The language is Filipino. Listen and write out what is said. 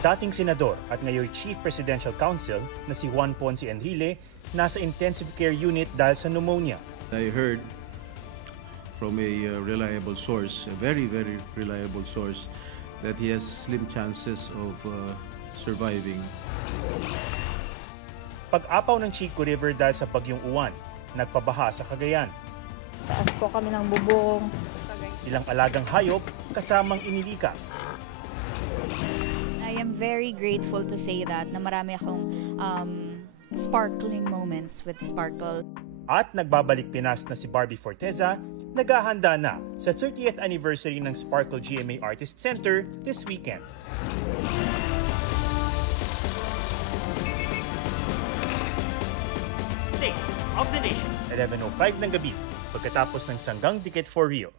Dating senador at ngayon Chief Presidential Counsel na si Juan Ponce Enrile nasa intensive care unit dahil sa pneumonia. I heard from a reliable source, a very, very reliable source, that he has slim chances of surviving. Pag-apaw ng Chico River dahil sa bagyong Uwan, nagpabaha sa Cagayan. Taas po kami ng bubong. Ilang alagang hayop kasamang inilikas. I am very grateful to say that na marami akong sparkling moments with Sparkle. At nagbabalik Pinas na si Barbie Forteza, naghahanda na sa 30th anniversary ng Sparkle GMA Artist Center this weekend. State of the Nation, 11:05 ng gabi, pagkatapos ng Sanggang Dikit for Rio.